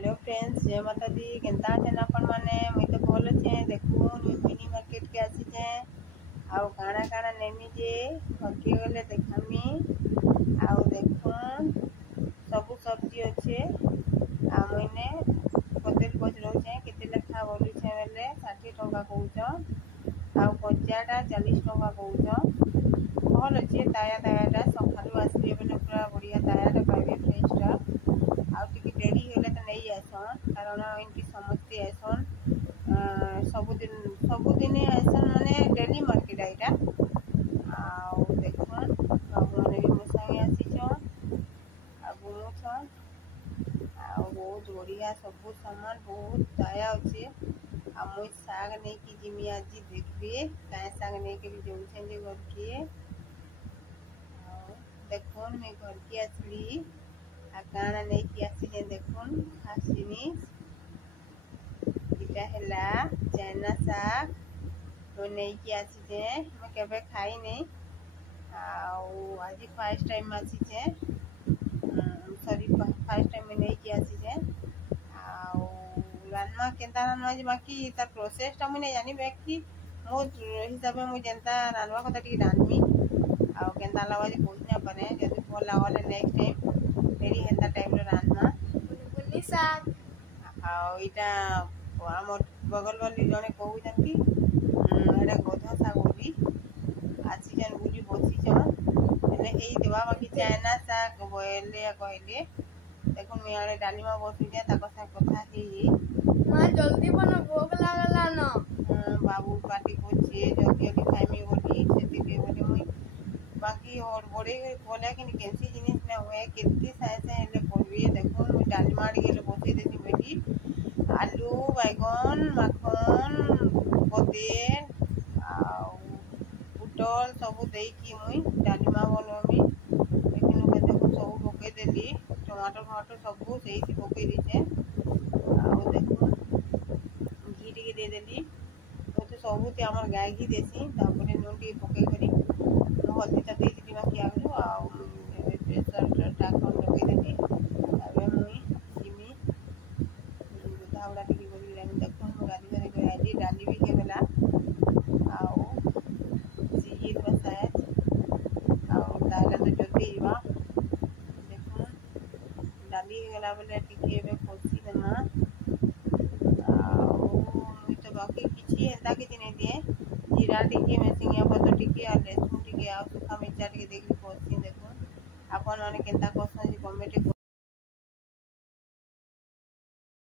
Hello friends, जय माता दी। केनता अछन आपण माने? मुई तो भल अच्छे। देखून मुई मिनी मार्केट के आसीचे। आउ काଣା काଣା नेमी जे घरके गले देखामी। आउ देखून सबु सब्जी अच्छे। आ मुईने कतेल पचरौचे केते लेखा बोलुछे बेले 60 टंका कहउछन। आउ कच्चाटा 40 टंका कहउछन। भल अच्छे ताया तायाटा सखालु आसबे बेले पूरा बढ़िया तायाटा पाइबे फ्रेशटा। आउ टिके डेरी हेले तो नहीं आसन, कारण इनकी समस्ते आसन सबुदिन आसन माने डेली मार्केट आईटा। आउ देखन बाबू माने भी मो संगे आसीछन आ घुमुछन। आउ बहुत बढ़िया सबु सामान बहुत दया अच्छे। आ मुई साग नहीं कि जिमी आज देखबे काय साग नहीं के जोउछन जे घर के। देखुन मैं घर के आसली आ काना नहीं कि आसी देखुन खास जिनिस इटा हैला चाइना साग तो नहीं कि आसी जे मैं केबे खाई नहीं। आउ आज फर्स्ट टाइम आसी जे सॉरी फर्स्ट टाइम में नहीं कि आसी जे। आउ रानमा केनता रानमा जे बाकी तार प्रोसेस ता मुई नहीं जानी बाकी मो हिसाब में मुई जनता रानवा कता टी रानमी। आउ केनता लावा जे कोइना बने जदी भल लागले नेक्स्ट टाइम फेरी हेंता टाइप रो रानमा बुनी साग। आउ इटा हमर बगल वाली जने कहउछन कि एटा गोधा साग बोली आसी जन बुली बसी छन एले एई देवा बाकी चाइना साग बोले कहले। देखुन मी आले डालीमा बसु जे ताको सा कथा हे मां जल्दी बना भोग लागला न। बाबू पार्टी कोछे जल्दी जल्दी खाइमी बोली सेति के बोले मुई बाकी और बड़े बोले कि केनसी जिनिस न होए केते साइसे हेले पड़बे। देखुन मुई डालीमा आड़ी गेले बसि देती बेटी आलू बैगन माखन पतेल आउ पुटल सबु देकी मुई डालीमा बनमी। लेकिन देखो सब पके देली टमाटर टमाटर सबु सेही पके दीछे। आउ देखो घी टिके दे देली तो सबु ते हमर गाय घी देसी तापरे नून टिके पके करी हल्दी ता देती बाकी आगलु आउ प्रेशर ढाकन लगे देली। अबे मुई जिमी धावड़ा टिके बोली लाइन देखो मो गादी गादी के आली डाली भी के बेला आउ सीजी तो शायद आउ दाला तो जल्दी इवा देखो डाली के गला बेले टिके बे खोसी देना। आउ मुई तो बाकी किछि एंता किछि नहीं दिए जीरा टिके मेसिंगिया पत्ता टिके आ लहसुन टिके आ सुखा मिर्चा टिके देखली खोसी। देखो आपन माने